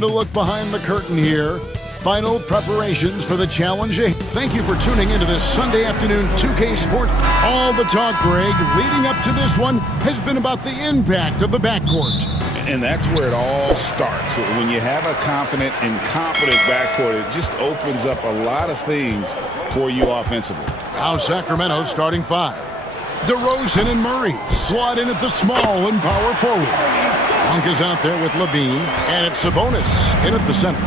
Time to look behind the curtain here. Final preparations for the challenge. Thank you for tuning into this Sunday afternoon 2K Sport. All the talk, Greg, leading up to this one has been about the impact of the backcourt. And that's where it all starts. When you have a confident and competent backcourt, it just opens up a lot of things for you offensively. Now Sacramento starting five. DeRozan and Murray slot in at the small and power forward. Monk is out there with Levine, and it's Sabonis in at the center.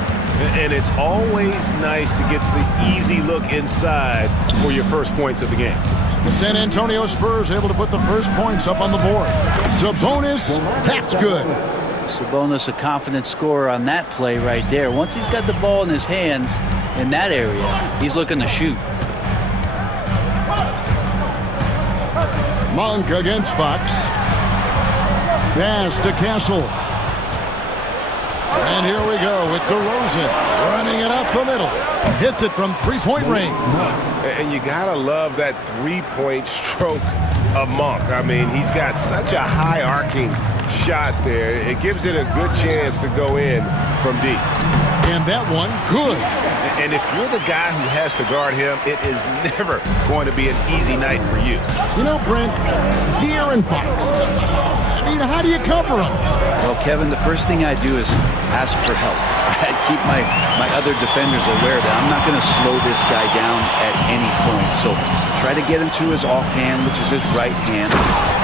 And it's always nice to get the easy look inside for your first points of the game. The San Antonio Spurs able to put the first points up on the board. Sabonis, that's good. Sabonis, a confident scorer on that play right there. Once he's got the ball in his hands in that area, he's looking to shoot. Monk against Fox. Pass to Castle. And here we go with DeRozan running it up the middle. Hits it from three-point range. And you gotta love that three-point stroke of Monk. I mean, he's got such a high arcing shot there. It gives it a good chance to go in from deep. And that one, good. And if you're the guy who has to guard him, it is never going to be an easy night for you. You know, Brent, De'Aaron Fox, I mean, how do you cover him? Well, Kevin, the first thing I do is ask for help. I keep my other defenders aware that I'm not going to slow this guy down at any point. So try to get him to his offhand, which is his right hand,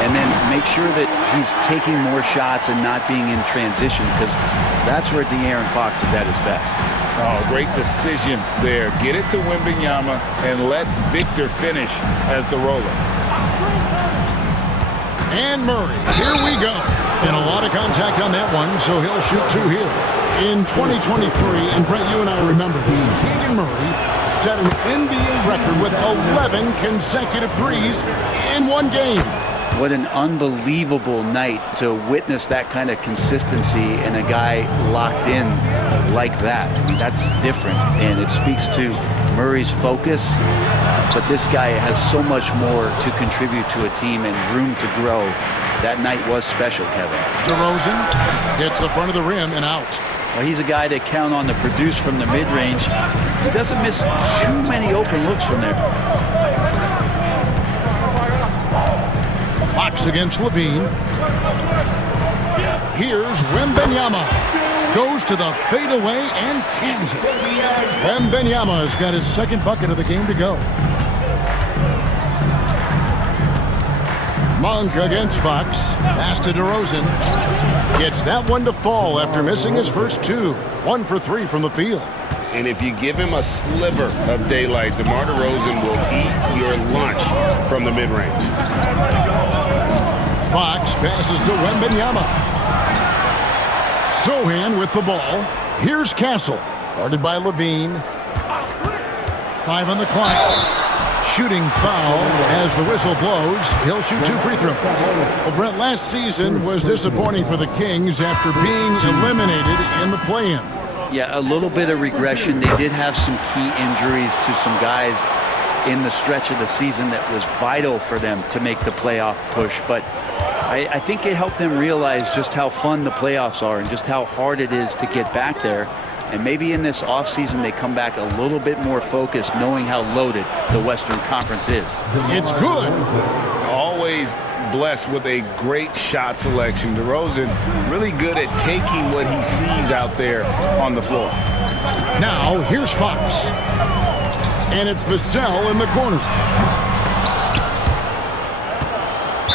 and then make sure that he's taking more shots and not being in transition, because that's where De'Aaron Fox is at his best. Oh, great decision there. Get it to Wembanyama and let Victor finish as the roller. And Murray, here we go. And a lot of contact on that one, so he'll shoot two here. In 2023, and Brent, you and I remember this, Keegan Murray set an NBA record with 11 consecutive threes in one game. What an unbelievable night to witness that kind of consistency and a guy locked in like that. I mean, that's different, and it speaks to Murray's focus, but this guy has so much more to contribute to a team and room to grow. That night was special, Kevin. DeRozan hits the front of the rim and out. Well, he's a guy that count on to produce from the mid-range. He doesn't miss too many open looks from there. Fox against Levine. Here's Wembanyama. Goes to the fadeaway and cans it. Wembanyama has got his second bucket of the game to go. Monk against Fox. Pass to DeRozan. Gets that one to fall after missing his first two. 1 for 3 from the field. And if you give him a sliver of daylight, DeMar DeRozan will eat your lunch from the mid-range. Fox passes to Wembanyama. Sohan with the ball. Here's Castle. Guarded by Levine. 5 on the clock. Shooting foul as the whistle blows. He'll shoot 2 free throws. Well, Brent, last season was disappointing for the Kings after being eliminated in the play-in. Yeah, a little bit of regression. They did have some key injuries to some guys in the stretch of the season that was vital for them to make the playoff push. But I think it helped them realize just how fun the playoffs are and just how hard it is to get back there. And maybe in this offseason they come back a little bit more focused, knowing how loaded the Western Conference is. It's good. Always blessed with a great shot selection. DeRozan really good at taking what he sees out there on the floor. Now, here's Fox. And it's Vassell in the corner.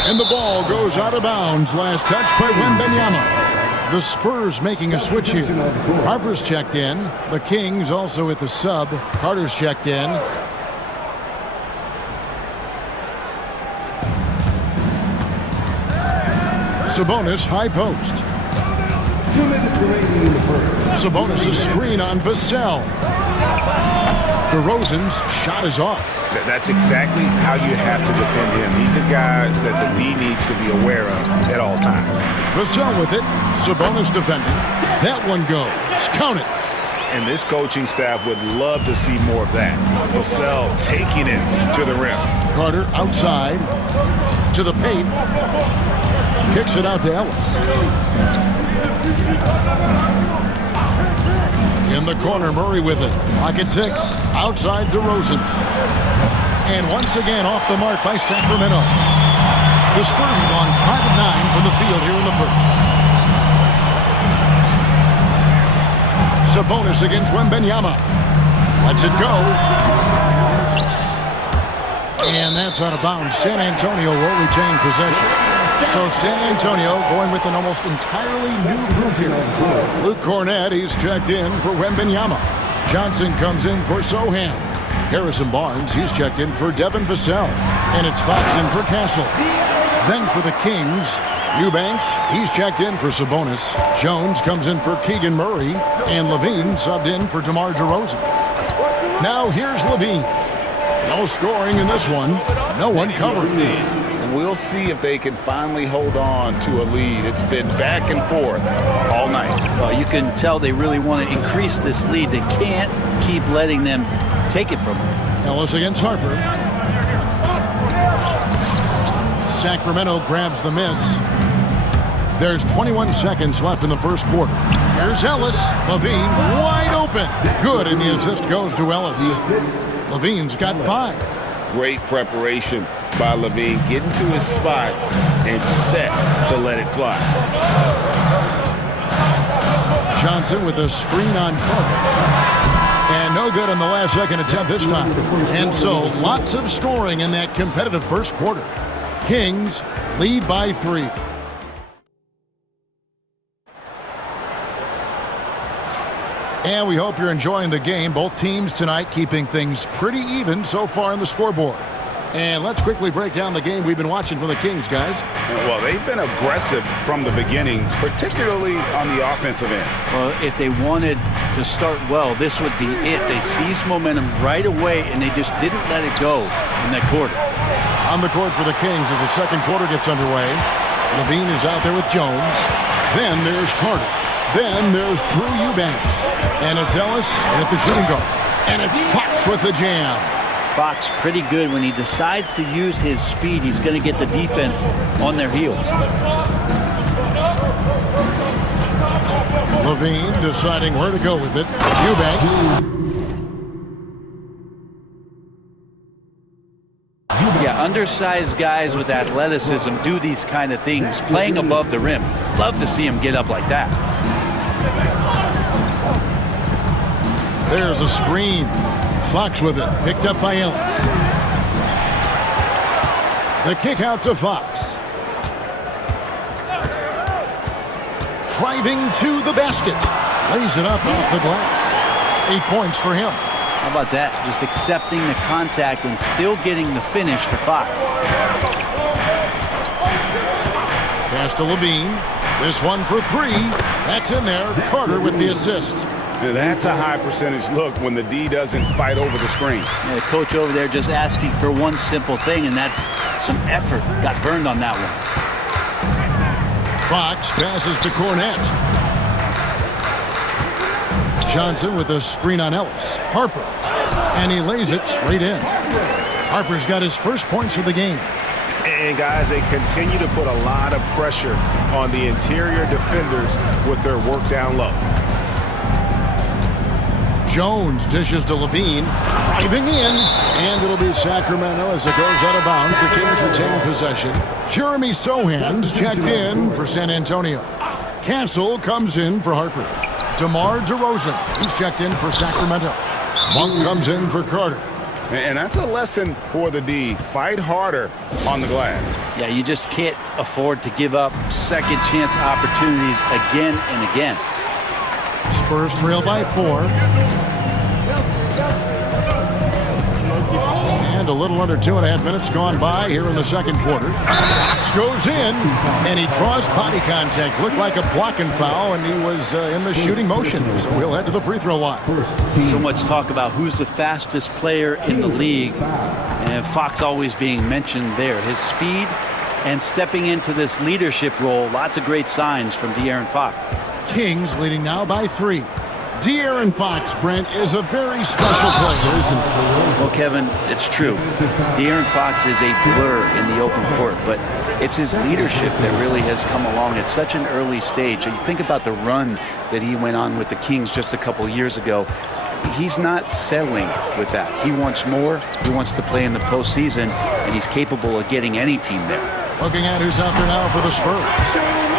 And the ball goes out of bounds. Last touch by Wembanyama. The Spurs making a switch here. Harper's checked in. The Kings also at the sub. Carter's checked in. Sabonis high post. 2 minutes remaining in the first. Sabonis a screen on Vassell. DeRozan's shot is off. That's exactly how you have to defend him. He's a guy that the D needs to be aware of at all times. Vassell with it. Sabonis defending. That one goes. Count it. And this coaching staff would love to see more of that. Vassell taking it to the rim. Carter outside to the paint. Kicks it out to Ellis. In the corner, Murray with it. Pocket 6. Outside DeRozan. And once again off the mark by Sacramento. The Spurs have gone 5 of 9 from the field here in the first. Sabonis against Wembanyama. Lets it go. And that's out of bounds. San Antonio will retain possession. So San Antonio going with an almost entirely new group here. Luke Cornett, he's checked in for Wembanyama. Johnson comes in for Sohan. Harrison Barnes, he's checked in for Devin Vassell. And it's Fox in for Castle. Then for the Kings, Eubanks, he's checked in for Sabonis. Jones comes in for Keegan Murray. And Levine subbed in for DeMar DeRozan. Now here's Levine. No scoring in this one. No one covered. We'll see if they can finally hold on to a lead. It's been back and forth all night. Well, you can tell they really want to increase this lead. They can't keep letting them take it from them. Ellis against Harper. Sacramento grabs the miss. There's 21 seconds left in the first quarter. Here's Ellis. Levine wide open. Good, and the assist goes to Ellis. Levine's got 5. Great preparation by Levine, getting to his spot and set to let it fly. Johnson with a screen on Carter. And no good on the last second attempt this time. And so lots of scoring in that competitive first quarter. Kings lead by 3. And we hope you're enjoying the game. Both teams tonight keeping things pretty even so far on the scoreboard. And let's quickly break down the game we've been watching from the Kings, guys. Well, they've been aggressive from the beginning, particularly on the offensive end. Well, if they wanted to start well, this would be it. They seized momentum right away, and they just didn't let it go in that quarter. On the court for the Kings as the second quarter gets underway. Levine is out there with Jones. Then there's Carter. Then there's Drew Eubanks. And it's Ellis at the shooting guard. And it's Fox with the jam. Fox pretty good when he decides to use his speed. He's going to get the defense on their heels. Levine deciding where to go with it. Eubanks. Yeah, undersized guys with athleticism do these kind of things, playing above the rim. Love to see him get up like that. There's a screen. Fox with it, picked up by Ellis. The kick out to Fox. Driving to the basket. Lays it up off the glass. 8 points for him. How about that? Just accepting the contact and still getting the finish for Fox. Pass to Levine. This one for 3. That's in there. Carter with the assist. That's a high percentage look when the D doesn't fight over the screen. Yeah, the coach over there just asking for one simple thing, and that's some effort. Got burned on that one. Fox passes to Cornett. Johnson with a screen on Ellis. Harper. And he lays it straight in. Harper's got his first points of the game. And guys, they continue to put a lot of pressure on the interior defenders with their work down low. Jones dishes to Levine, driving in, and it'll be Sacramento as it goes out of bounds. The Kings retain possession. Jeremy Sohan's checked in for San Antonio. Castle comes in for Harper. DeMar DeRozan, he's checked in for Sacramento. Monk comes in for Carter. And that's a lesson for the D. Fight harder on the glass. Yeah, you just can't afford to give up second chance opportunities again and again. Spurs trail by 4. And a little under 2.5 minutes gone by here in the second quarter. Fox goes in, and he draws body contact. Looked like a blocking foul, and he was in the shooting motion. So he'll head to the free throw line. So much talk about who's the fastest player in the league, and Fox always being mentioned there. His speed and stepping into this leadership role, lots of great signs from De'Aaron Fox. Kings leading now by 3. De'Aaron Fox, Brent, is a very special player, isn't he? Well, Kevin, it's true. De'Aaron Fox is a blur in the open court, but it's his leadership that really has come along at such an early stage. You think about the run that he went on with the Kings just a couple years ago. He's not settling with that. He wants more. He wants to play in the postseason, and he's capable of getting any team there. Looking at who's out there now for the Spurs.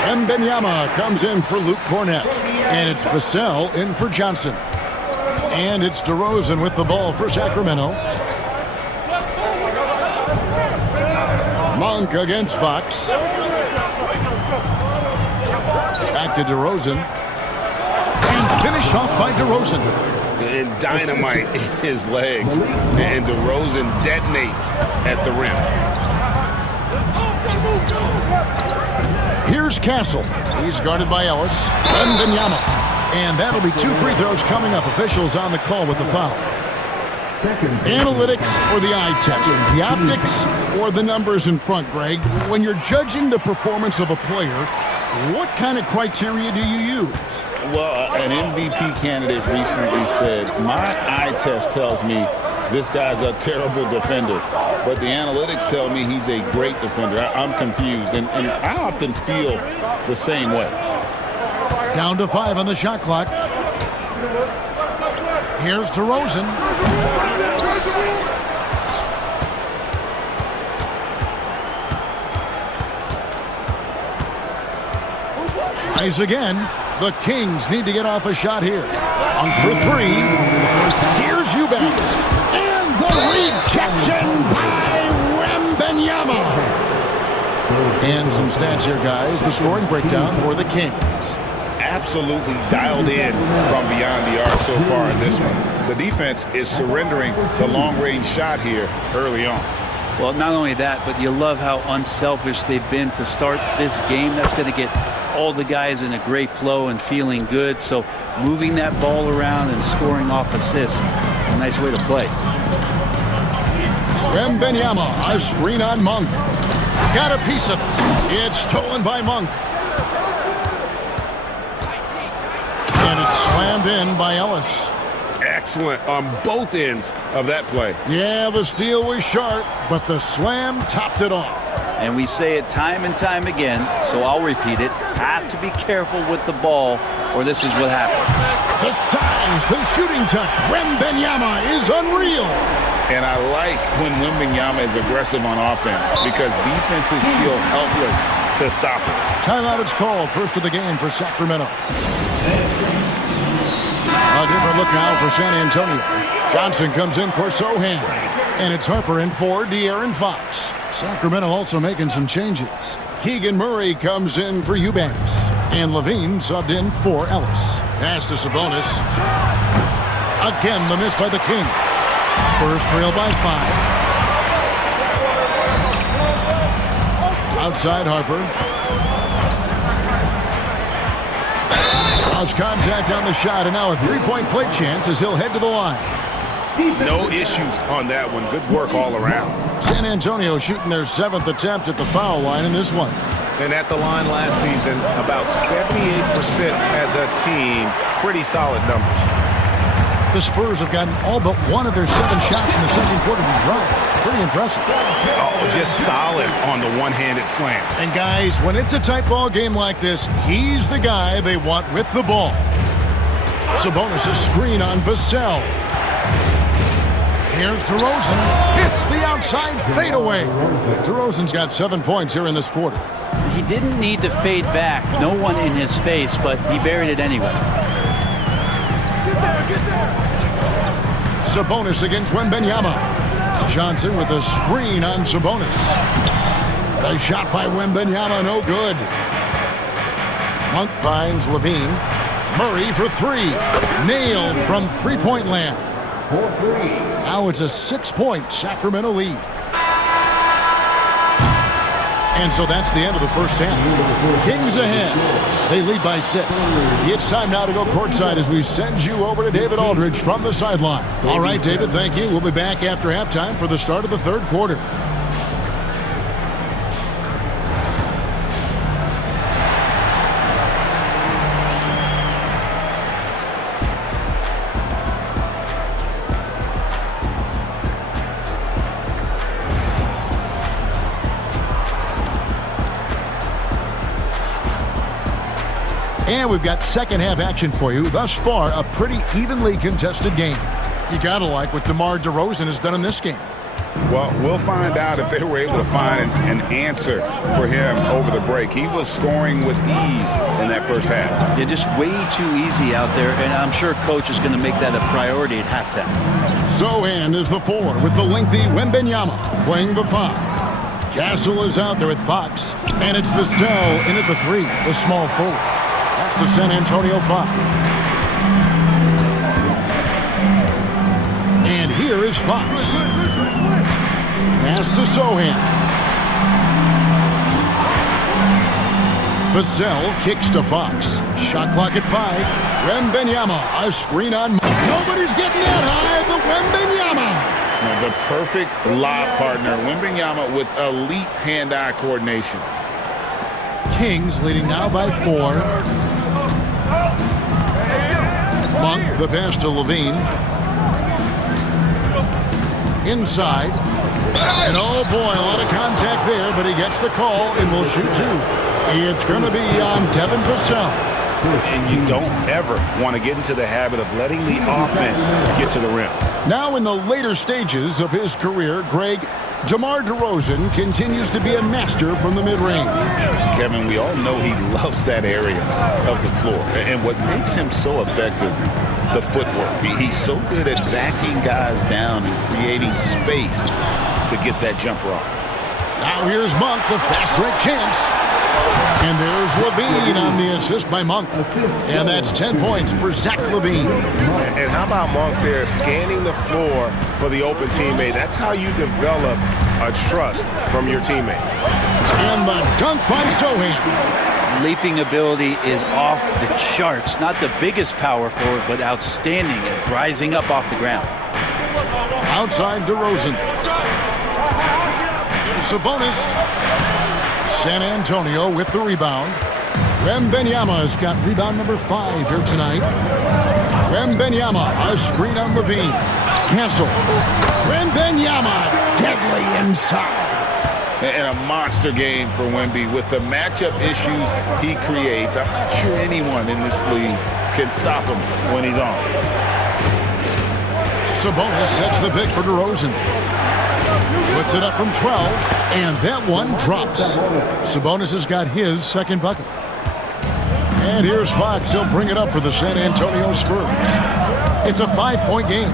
Wembanyama comes in for Luke Cornett. And it's Vassell in for Johnson. And it's DeRozan with the ball for Sacramento. Monk against Fox. Back to DeRozan. And finished off by DeRozan. And dynamite in his legs. And DeRozan detonates at the rim. Here's Castle. He's guarded by Ellis. Wembanyama. And that'll be 2 free throws coming up. Officials on the call with the foul. Analytics or the eye test? The optics or the numbers in front, Greg? When you're judging the performance of a player, what kind of criteria do you use? Well, an MVP candidate recently said, my eye test tells me this guy's a terrible defender, but the analytics tell me he's a great defender. I'm confused, and I often feel the same way. Down to 5 on the shot clock. Here's DeRozan. Nice again. The Kings need to get off a shot here. On for 3. Here's Eubanks. And the rejection by Wembanyama. And some stats here, guys. The scoring breakdown for the Kings. Absolutely dialed in from beyond the arc so far in this one. The defense is surrendering the long-range shot here early on. Well, not only that, but you love how unselfish they've been to start this game. That's going to get all the guys in a great flow and feeling good. So moving that ball around and scoring off assists, it's a nice way to play. Wembanyama, a screen on Monk. Got a piece of it. It's stolen by Monk. And it's slammed in by Ellis. Excellent on both ends of that play. Yeah, the steal was sharp, but the slam topped it off. And we say it time and time again, so I'll repeat it. Have to be careful with the ball, or this is what happens. The size, the shooting touch. Wembanyama is unreal. And I like when Wembanyama is aggressive on offense because defenses feel helpless to stop him. Timeout is called. First of the game for Sacramento. A different look now for San Antonio. Johnson comes in for Sohan. And it's Harper in for De'Aaron Fox. Sacramento also making some changes. Keegan Murray comes in for Eubanks. And Levine subbed in for Ellis. Pass to Sabonis. Again, the miss by the Kings. Spurs trail by 5. Outside Harper. Lost contact on the shot, and now a 3-point play chance as he'll head to the line. No issues on that one. Good work all around. San Antonio shooting their 7th attempt at the foul line in this one. And at the line last season, about 78% as a team. Pretty solid numbers. The Spurs have gotten all but one of their 7 shots in the second quarter to drop. Pretty impressive. Oh, just solid on the one-handed slam. And guys, when it's a tight ball game like this, he's the guy they want with the ball. Sabonis' screen on Vassell. Here's DeRozan. Hits the outside fadeaway. DeRozan's got 7 points here in this quarter. He didn't need to fade back. No one in his face, but he buried it anyway. Sabonis against Wembanyama. Johnson with a screen on Sabonis. A shot by Wembanyama, no good. Monk finds Levine. Murray for 3. Nailed from 3-point land. Now it's a 6-point Sacramento lead. And so that's the end of the first half. Kings ahead. They lead by 6. It's time now to go courtside as we send you over to David Aldridge from the sideline. All right, David, thank you. We'll be back after halftime for the start of the third quarter. And we've got second half action for you. Thus far, a pretty evenly contested game. You gotta like what DeMar DeRozan has done in this game. Well, we'll find out if they were able to find an answer for him over the break. He was scoring with ease in that first half. Yeah, just way too easy out there, and I'm sure coach is going to make that a priority at halftime. Sohan is the 4 with the lengthy Wembanyama playing the 5. Castle is out there with Fox, and it's Vassell in at the 3, the small forward. That's the San Antonio 5. And here is Fox. Pass to Sohan. Vassell kicks to Fox. Shot clock at 5. Wembanyama, a screen on. Nobody's getting that high, but Wembanyama. The perfect lob partner, Wembanyama, with elite hand-eye coordination. Kings leading now by 4. Monk, the pass to Levine. Inside. And oh boy, a lot of contact there, but he gets the call and will shoot 2. It's going to be on Devin Vassell. And you don't ever want to get into the habit of letting the offense get to the rim. Now in the later stages of his career, Greg, DeMar DeRozan continues to be a master from the mid-range. Kevin, we all know he loves that area of the floor. And what makes him so effective, the footwork. He's so good at backing guys down and creating space to get that jumper off. Now here's Monk, the fast break chance. And there's Levine on the assist by Monk. And that's 10 points for Zach Levine. And how about Monk there scanning the floor for the open teammate? That's how you develop a trust from your teammates. And the dunk by Sohan. Leaping ability is off the charts. Not the biggest power forward, but outstanding at rising up off the ground. Outside DeRozan. Here's Sabonis. San Antonio with the rebound. Wembanyama's got rebound number 5 here tonight. Wembanyama, a screen on Levine. Cancel. Wembanyama, deadly inside. And a monster game for Wemby with the matchup issues he creates. I'm not sure anyone in this league can stop him when he's on. Sabonis sets the pick for DeRozan. Puts it up from 12, and that one drops. Sabonis has got his second bucket. And here's Fox. He'll bring it up for the San Antonio Spurs. It's a 5-point game.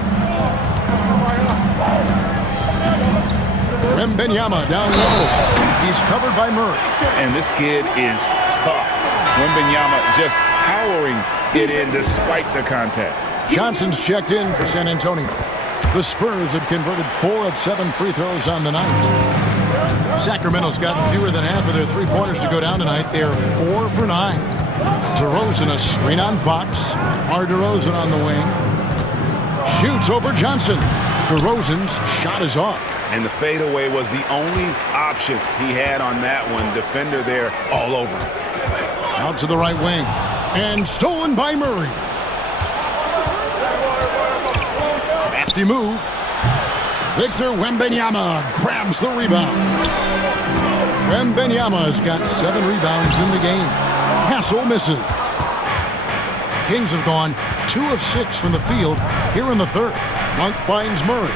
Wembanyama down low. He's covered by Murray. And this kid is tough. Wembanyama just powering it in despite the contact. Johnson's checked in for San Antonio. The Spurs have converted 4 of 7 free throws on the night. Sacramento's gotten fewer than half of their three-pointers to go down tonight. They're 4 for 9. DeRozan a screen on Fox. DeRozan on the wing. Shoots over Johnson. DeRozan's shot is off. And the fadeaway was the only option he had on that one. Defender there all over him. Out to the right wing. And stolen by Murray. Crafty move. Victor Wembanyama grabs the rebound. Wembanyama's got 7 rebounds in the game. Castle misses. Kings have gone 2 of 6 from the field here in the third. Monk finds Murray.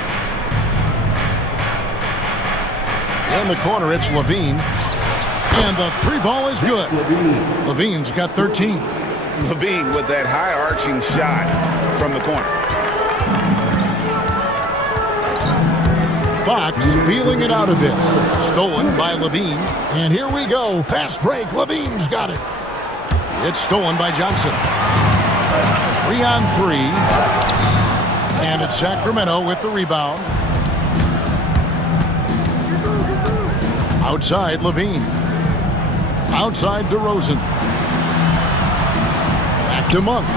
In the corner, it's Levine. And the 3-ball is good. Levine's got 13. Levine with that high-arching shot from the corner. Fox feeling it out a bit. Stolen by Levine. And here we go. Fast break. Levine's got it. It's stolen by Johnson. 3 on 3. And it's Sacramento with the rebound. Outside Levine. Outside DeRozan. Back to Monk.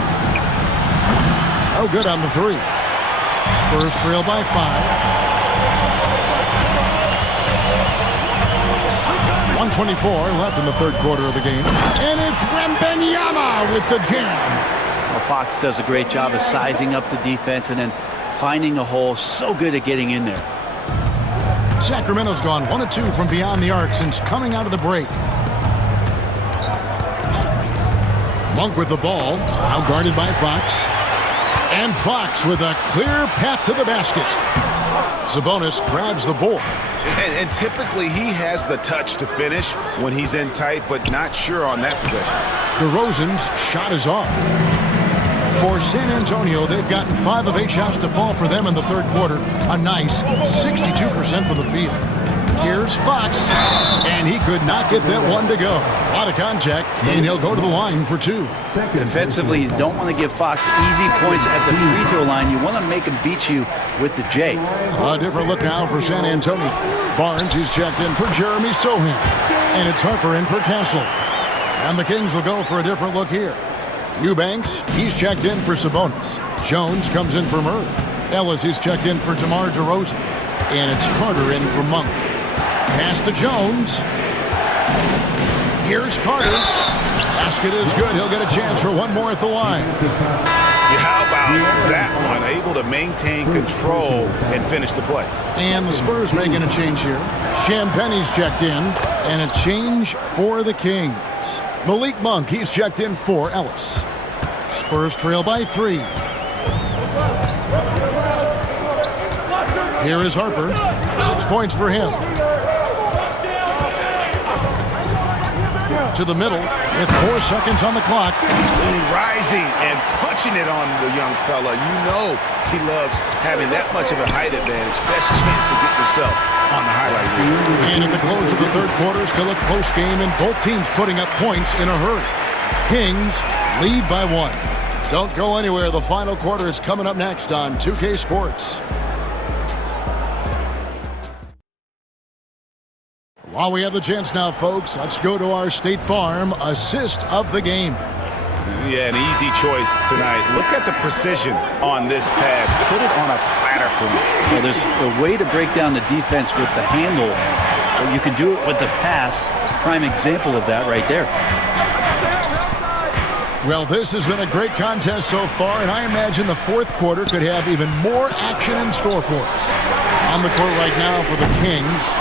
No good on the 3. Spurs trail by 5. 1:24 left in the third quarter of the game. And it's Wembanyama with the jam. Well, Fox does a great job of sizing up the defense and then finding a hole. So good at getting in there. Sacramento's gone 1 of 2 from beyond the arc since coming out of the break. Monk with the ball, now guarded by Fox. And Fox with a clear path to the basket. Sabonis grabs the board. And typically he has the touch to finish when he's in tight, but not sure on that possession. DeRozan's shot is off. For San Antonio, they've gotten 5 of 8 shots to fall for them in the third quarter. A nice 62% from the field. Here's Fox, and he could not get that one to go. A lot of contact, and he'll go to the line for 2. Defensively, you don't want to give Fox easy points at the free throw line. You want to make him beat you with the J. A different look now for San Antonio. Barnes, he's checked in for Jeremy Sohan, and it's Harper in for Castle. And the Kings will go for a different look here. Eubanks, he's checked in for Sabonis. Jones comes in for Murray. Ellis, he's checked in for DeMar DeRozan. And it's Carter in for Monk. Pass to Jones. Here's Carter. Basket is good. He'll get a chance for one more at the line. How about that one? Able to maintain control and finish the play. And the Spurs making a change here. Champagne's checked in. And a change for the Kings. Malik Monk, he's checked in for Ellis. Spurs trail by 3. Here is Harper. 6 points for him. To the middle with 4 seconds on the clock. Rising and punching it on the young fella. You know he loves having that much of a height advantage. Best chance to get yourself on the highlight reel. And at the close of the third quarter, still a close game, and both teams putting up points in a hurry. Kings lead by 1. Don't go anywhere. The final quarter is coming up next on 2K Sports. While we have the chance now, folks, let's go to our State Farm assist of the game. Yeah, an easy choice tonight. Look at the precision on this pass. Put it on a platter for me. Well, there's a way to break down the defense with the handle, but you can do it with the pass. Prime example of that right there. Well, this has been a great contest so far, and I imagine the fourth quarter could have even more action in store for us. On the court right now for the Kings,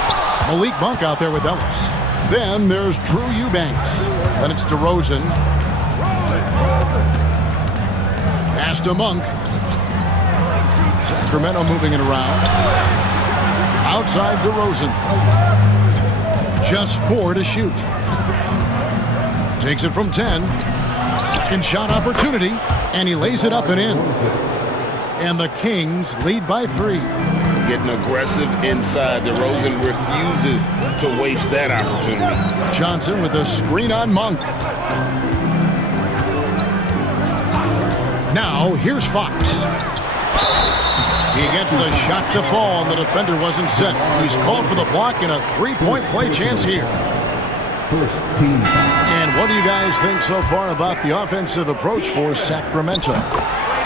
Malik Monk out there with Ellis. Then there's Drew Eubanks. Then it's DeRozan. Pass to Monk. Sacramento moving it around. Outside DeRozan. Just 4 to shoot. Takes it from 10. Second shot opportunity. And he lays it up and in. And the Kings lead by 3. Getting aggressive inside. DeRozan refuses to waste that opportunity. Johnson with a screen on Monk. Now, here's Fox. He gets the shot to fall, and the defender wasn't set. He's called for the block and a 3-point play chance here. First team. And what do you guys think so far about the offensive approach for Sacramento?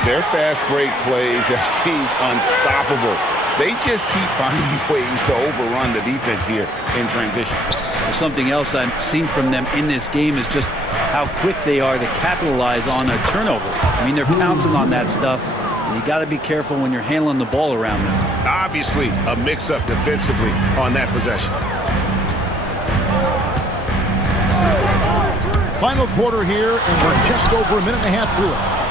Their fast break plays have seemed unstoppable. They just keep finding ways to overrun the defense here in transition. Well, something else I've seen from them in this game is just how quick they are to capitalize on a turnover. I mean, they're pouncing on that stuff, and you got to be careful when you're handling the ball around them. Obviously, a mix-up defensively on that possession. Final quarter here, and we're just over a minute and a half through it.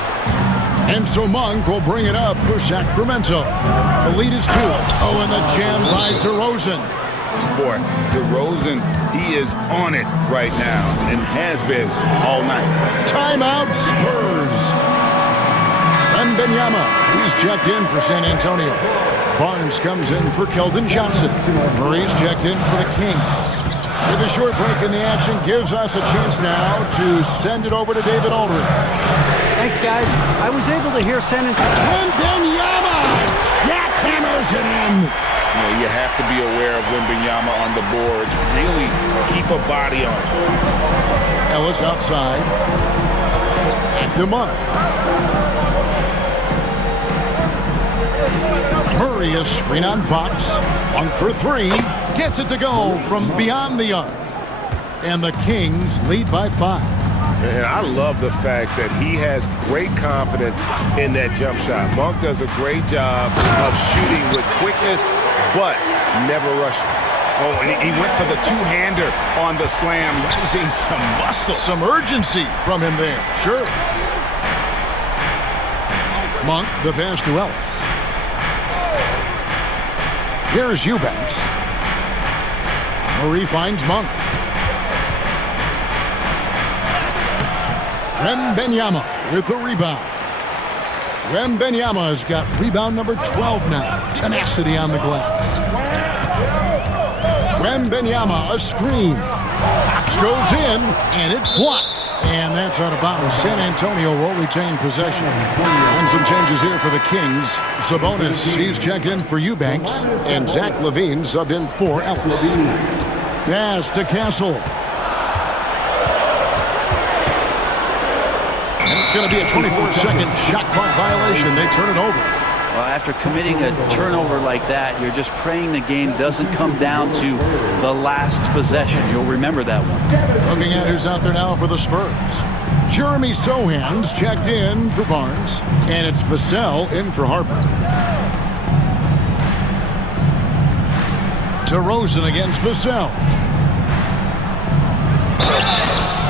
And so Monk will bring it up for Sacramento. The lead is 2. Oh, and the jam by DeRozan. Boy, DeRozan, he is on it right now and has been all night. Timeout Spurs. Wembanyama, he's checked in for San Antonio. Barnes comes in for Keldon Johnson. Murray's checked in for the Kings. With a short break in the action gives us a chance now to send it over to David Aldridge. Thanks, guys. I was able to hear San Antonio. Wembanyama jackhammers it in. You know, you have to be aware of Wembanyama on the boards. Really keep a body on it. Ellis outside. Back to Monk. Murray a screen on Fox. Monk for 3. Gets it to go from beyond the arc. And the Kings lead by 5. And I love the fact that he has great confidence in that jump shot. Monk does a great job of shooting with quickness, but never rushing. Oh, and he went for the two-hander on the slam, using some muscle. Some urgency from him there. Sure. Monk, the pass to Ellis. Here's Eubanks. Murray finds Monk. Wembanyama with the rebound. Wembanyama has got rebound number 12 now. Tenacity on the glass. Wembanyama, a screen. Fox goes in, and it's blocked. And that's out of bounds. San Antonio will retain possession. And some changes here for the Kings. Sabonis, he's checked in for Eubanks. And Zach LaVine subbed in for Ellis. Pass to Castle. And it's going to be a 24-second shot clock violation. They turn it over. Well, after committing a turnover like that, you're just praying the game doesn't come down to the last possession. You'll remember that one. Looking at who's out there now for the Spurs. Jeremy Sohan's checked in for Barnes. And it's Vassell in for Harper. DeRozan against Vassell.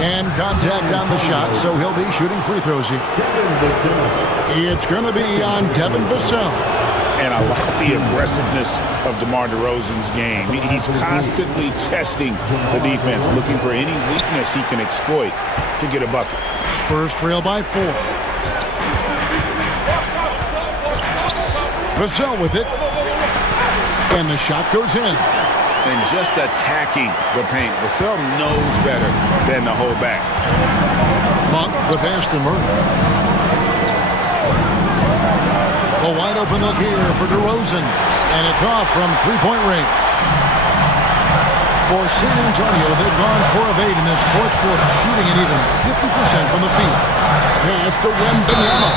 And contact on the shot, so he'll be shooting free throws here. It's going to be on Devin Vassell. And I like the aggressiveness of DeMar DeRozan's game. He's constantly testing the defense, looking for any weakness he can exploit to get a bucket. Spurs trail by 4. Vassell with it. And the shot goes in. And just attacking the paint. Vassell knows better than to hold back. Monk, the pass to Murray. A wide open look here for DeRozan. And it's off from three-point range. For San Antonio, they've gone 4 of 8 in this fourth quarter, shooting an even 50% from the field. Pass to Wembanyama.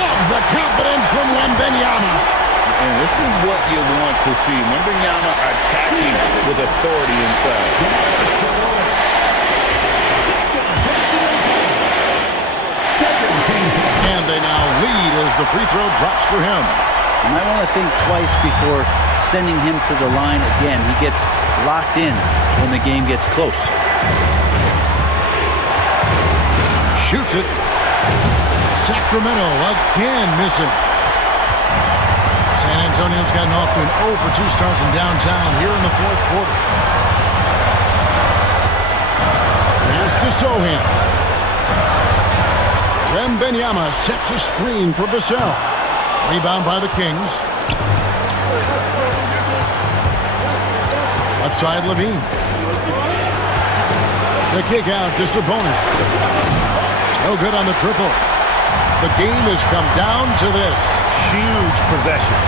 Love the confidence from Wembanyama. And this is what you want to see. Wembanyama attacking with authority inside. And they now lead as the free throw drops for him. You might want to think twice before sending him to the line again. He gets locked in when the game gets close. Shoots it. Sacramento again missing. San Antonio's gotten off to an 0 for 2 start from downtown here in the fourth quarter. Pass to Sohan. Wembanyama sets a screen for Vassell. Rebound by the Kings. Left side, LaVine. The kick out to Sabonis. No good on the triple. The game has come down to this. Huge possession.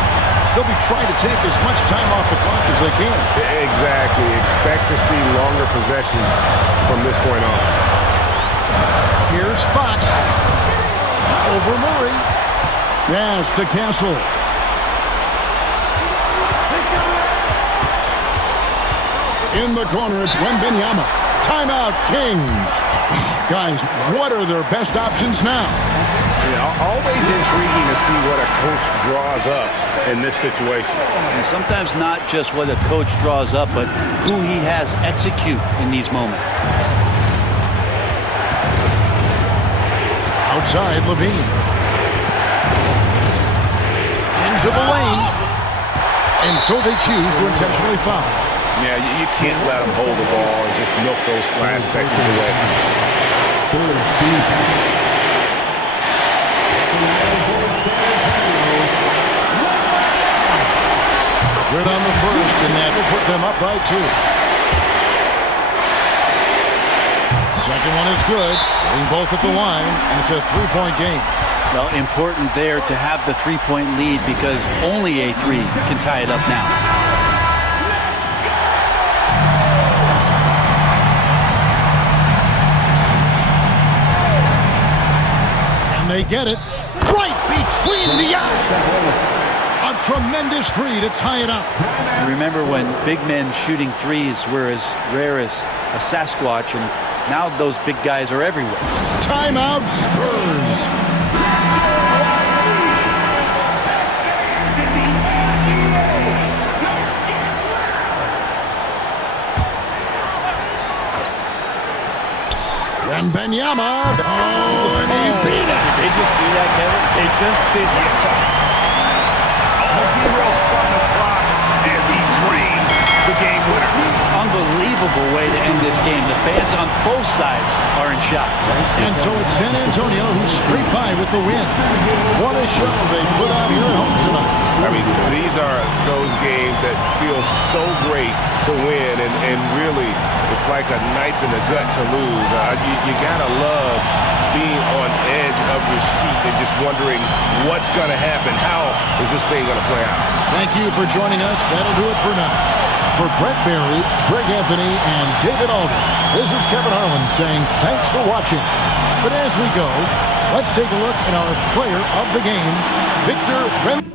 They'll be trying to take as much time off the clock as they can. Exactly. Expect to see longer possessions from this point on. Here's Fox. Over Murray. Pass to Castle. In the corner, it's Wembanyama. Timeout, Kings. Guys, what are their best options now? Always intriguing to see what a coach draws up in this situation. And sometimes not just what a coach draws up, but who he has execute in these moments. Outside, LaVine. Into the lane. And so they choose to intentionally foul. Yeah, you can't let them hold the ball and just milk those last seconds away. Good on the first, and that will put them up by 2. Second one is good. Getting both at the line, and it's a 3-point game. Well, important there to have the 3-point lead because only a 3 can tie it up now. And they get it right between the eyes. A tremendous 3 to tie it up. Remember when big men shooting threes were as rare as a Sasquatch, and now those big guys are everywhere. Timeout, Spurs. Wembanyama. Oh, and he beat it. Did they just do that, Kevin? They just did it. 0's on the clock as he drains the game winner. Unbelievable way to end this game. The fans on both sides are in shock. And so it's San Antonio who scraped by with the win. What a show they put on here at home tonight. I mean, these are those games that feel so great to win, and really, it's like a knife in the gut to lose. You gotta love being on edge of your seat and just wondering what's gonna happen. How is this thing gonna play out? Thank you for joining us. That'll do it for now. For Brett Barry, Greg Anthony, and David Aldridge, this is Kevin Harlan saying thanks for watching. But as we go, let's take a look at our player of the game, Victor Wembanyama.